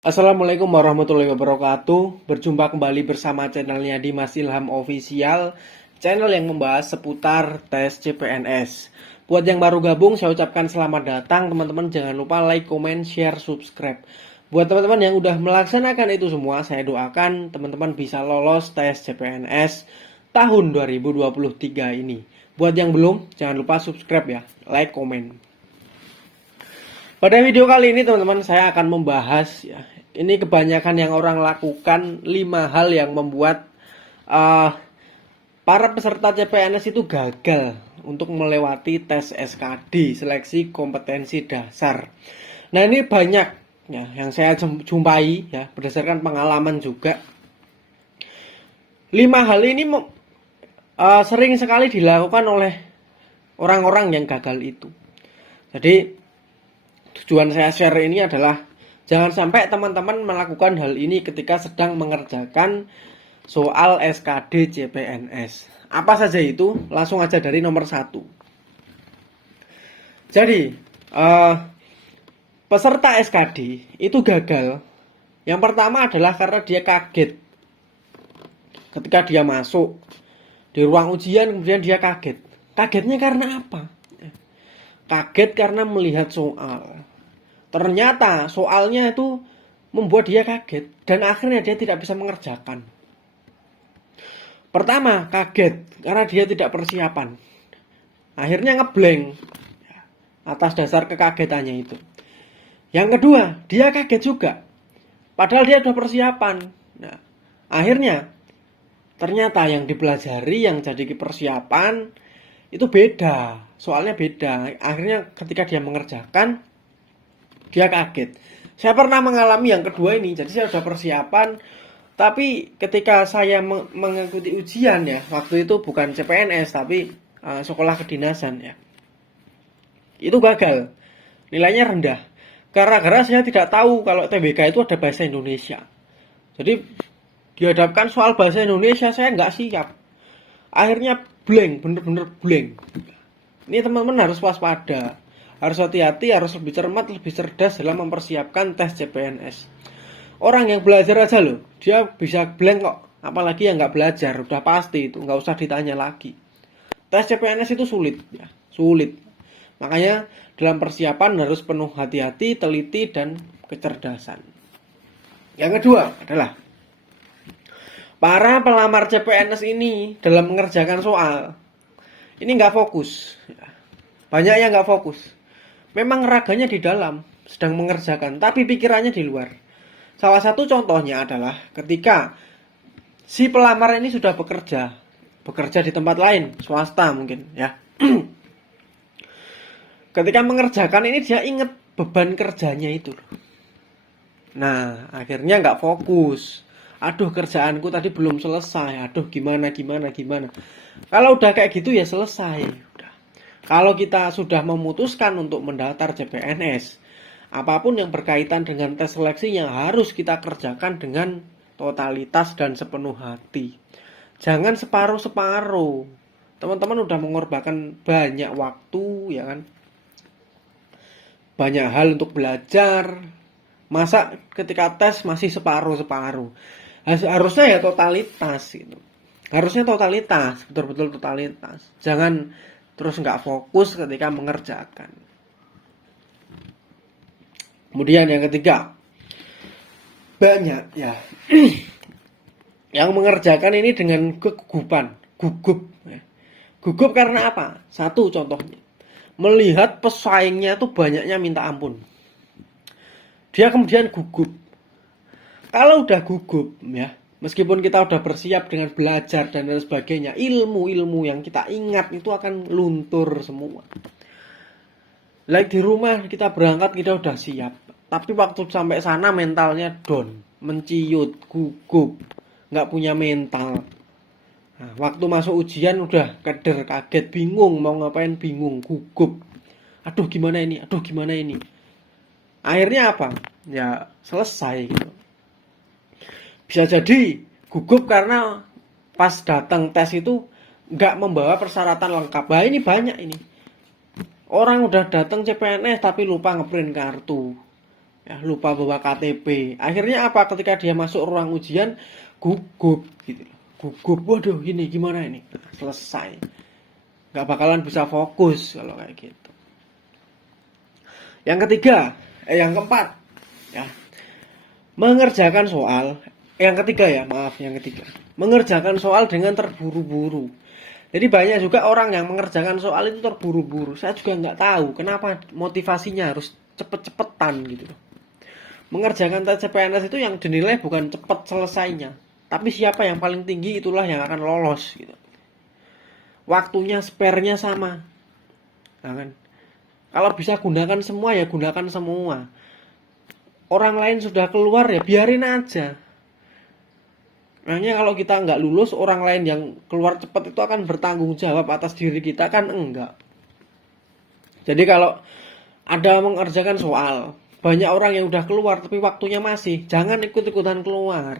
Assalamualaikum warahmatullahi wabarakatuh. Berjumpa kembali bersama channelnya Dimas Ilham Official, channel yang membahas seputar tes CPNS. Buat yang baru gabung, saya ucapkan selamat datang. Teman-teman jangan lupa like, comment, share, subscribe. Buat teman-teman yang udah melaksanakan itu semua, saya doakan teman-teman bisa lolos tes CPNS tahun 2023 ini. Buat yang belum, jangan lupa subscribe ya, like, comment. Pada video kali ini teman-teman saya akan membahas ya, ini kebanyakan yang orang lakukan 5 hal yang membuat para peserta CPNS itu gagal untuk melewati tes SKD, seleksi kompetensi dasar. Nah, ini banyak ya yang saya jumpai ya berdasarkan pengalaman juga. 5 hal ini sering sekali dilakukan oleh orang-orang yang gagal itu. Jadi tujuan saya share ini adalah jangan sampai teman-teman melakukan hal ini ketika sedang mengerjakan soal SKD CPNS. Apa saja itu? Langsung aja dari nomor 1. Jadi, peserta SKD itu gagal. Yang pertama adalah karena dia kaget. Ketika dia masuk di ruang ujian, kemudian dia kaget. Kagetnya karena apa? Kaget karena melihat soal. Ternyata soalnya itu membuat dia kaget dan akhirnya dia tidak bisa mengerjakan. Pertama, kaget karena dia tidak persiapan. Akhirnya ngeblank atas dasar kekagetannya itu. Yang kedua, dia kaget juga. Padahal dia sudah persiapan. Nah, akhirnya ternyata yang dipelajari, yang jadi persiapan itu beda. Soalnya beda. Akhirnya ketika dia mengerjakan, dia kaget. Saya pernah mengalami yang kedua ini. Jadi saya sudah persiapan, tapi ketika saya mengikuti ujian ya, waktu itu bukan CPNS tapi sekolah kedinasan ya, itu gagal. Nilainya rendah. Gara-gara saya tidak tahu kalau TBK itu ada bahasa Indonesia. Jadi dihadapkan soal bahasa Indonesia, saya nggak siap. Akhirnya blank, bener-bener blank. Ini teman-teman harus waspada. Harus hati-hati, harus lebih cermat, lebih cerdas dalam mempersiapkan tes CPNS. Orang yang belajar aja loh, dia bisa blank kok. Apalagi yang nggak belajar, udah pasti itu, nggak usah ditanya lagi. Tes CPNS itu sulit, ya, sulit. Makanya dalam persiapan harus penuh hati-hati, teliti, dan kecerdasan. Yang kedua adalah para pelamar CPNS ini dalam mengerjakan soal, ini nggak fokus. Banyak yang nggak fokus. Memang raganya di dalam, sedang mengerjakan, tapi pikirannya di luar. Salah satu contohnya adalah ketika si pelamar ini sudah bekerja di tempat lain, swasta mungkin ya. Ketika mengerjakan ini dia ingat beban kerjanya itu. Nah, akhirnya nggak fokus. Aduh, kerjaanku tadi belum selesai. Aduh, gimana. Kalau udah kayak gitu ya selesai. Kalau kita sudah memutuskan untuk mendaftar CPNS, apapun yang berkaitan dengan tes seleksi yang harus kita kerjakan dengan totalitas dan sepenuh hati. Jangan separuh-separuh. Teman-teman udah mengorbankan banyak waktu, ya kan? Banyak hal untuk belajar. Masa ketika tes masih separuh-separuh? Harusnya ya totalitas gitu. Harusnya totalitas, betul-betul totalitas. Jangan terus nggak fokus ketika mengerjakan. Kemudian yang ketiga, banyak ya yang mengerjakan ini dengan kegugupan, gugup. Gugup karena apa? Satu contohnya, melihat pesaingnya tuh banyaknya minta ampun. Dia kemudian gugup. Kalau udah gugup ya, meskipun kita udah bersiap dengan belajar dan lain sebagainya, ilmu-ilmu yang kita ingat itu akan luntur semua. Like di rumah kita berangkat kita udah siap, tapi waktu sampai sana mentalnya down, menciut, gugup, nggak punya mental. Nah, waktu masuk ujian udah keder, kaget, bingung mau ngapain, bingung, gugup. Aduh gimana ini. Akhirnya apa? Ya selesai gitu. Bisa jadi gugup karena pas datang tes itu nggak membawa persyaratan lengkap. Nah ini banyak ini. Orang udah datang CPNS tapi lupa ngeprint kartu. ya, lupa bawa KTP. Akhirnya apa? Ketika dia masuk ruang ujian, gugup gitu. Gugup, waduh ini gimana ini? Nah, selesai. Nggak bakalan bisa fokus kalau kayak gitu. Yang ketiga, yang keempat, ya, mengerjakan soal. Yang ketiga ya, maaf, yang ketiga, mengerjakan soal dengan terburu-buru. Jadi banyak juga orang yang mengerjakan soal itu terburu-buru. Saya juga nggak tahu kenapa motivasinya harus cepet-cepetan gitu. Mengerjakan tes CPNS itu yang dinilai bukan cepat selesainya, tapi siapa yang paling tinggi itulah yang akan lolos gitu. Waktunya spare-nya sama. Nah, kan? Kalau bisa gunakan semua ya gunakan semua. Orang lain sudah keluar ya biarin aja. Makanya kalau kita nggak lulus, orang lain yang keluar cepat itu akan bertanggung jawab atas diri kita, kan enggak. Jadi kalau ada mengerjakan soal, banyak orang yang udah keluar tapi waktunya masih, jangan ikut-ikutan keluar.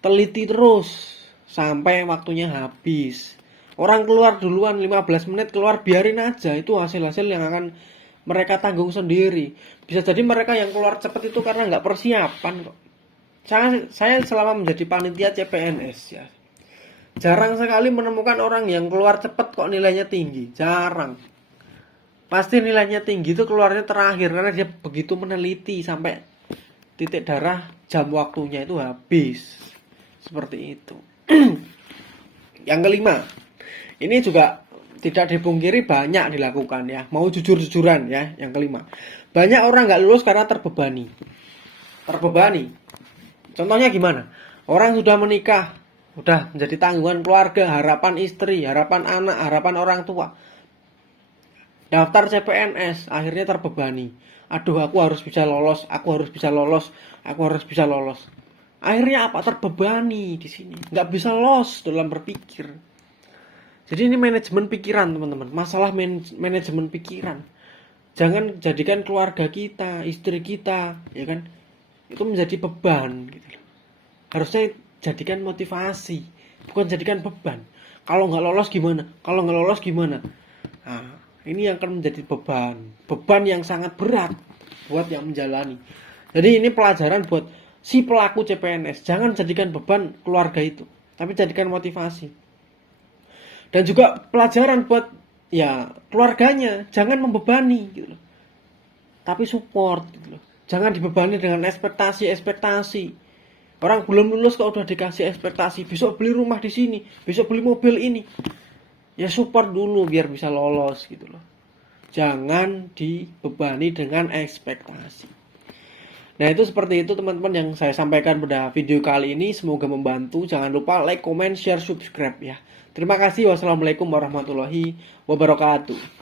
Teliti terus sampai waktunya habis. Orang keluar duluan 15 menit keluar, biarin aja, itu hasil-hasil yang akan mereka tanggung sendiri. Bisa jadi mereka yang keluar cepat itu karena nggak persiapan kok. Saya selama menjadi panitia CPNS ya, jarang sekali menemukan orang yang keluar cepat kok nilainya tinggi. Jarang. Pasti nilainya tinggi itu keluarnya terakhir karena dia begitu meneliti sampai titik darah jam waktunya itu habis. Seperti itu. Yang kelima, ini juga tidak dipungkiri banyak dilakukan ya. Mau jujur-jujuran ya, yang kelima. Banyak orang nggak lulus karena terbebani. Terbebani. Contohnya gimana? Orang sudah menikah, sudah menjadi tanggungan keluarga, harapan istri, harapan anak, harapan orang tua. Daftar CPNS, akhirnya terbebani. Aduh, aku harus bisa lolos, aku harus bisa lolos, aku harus bisa lolos. Akhirnya apa? Terbebani di sini. Nggak bisa lolos dalam berpikir. Jadi ini manajemen pikiran, teman-teman. Masalah manajemen pikiran. Jangan jadikan keluarga kita, istri kita, ya kan? Itu menjadi beban gitu. Harusnya jadikan motivasi, bukan jadikan beban. Kalau nggak lolos gimana? Kalau nggak lolos gimana? Nah, ini yang akan menjadi beban yang sangat berat buat yang menjalani. Jadi ini pelajaran buat si pelaku CPNS. Jangan jadikan beban keluarga itu, tapi jadikan motivasi. Dan juga pelajaran buat ya keluarganya, jangan membebani gitu loh. Tapi support gitu loh. Jangan dibebani dengan ekspektasi. Orang belum lulus kok udah dikasih ekspektasi. Besok beli rumah di sini, besok beli mobil ini. Ya support dulu biar bisa lolos gitu loh. Jangan dibebani dengan ekspektasi. Nah itu seperti itu teman-teman yang saya sampaikan pada video kali ini. Semoga membantu. Jangan lupa like, comment, share, subscribe ya. Terima kasih. Wassalamualaikum warahmatullahi wabarakatuh.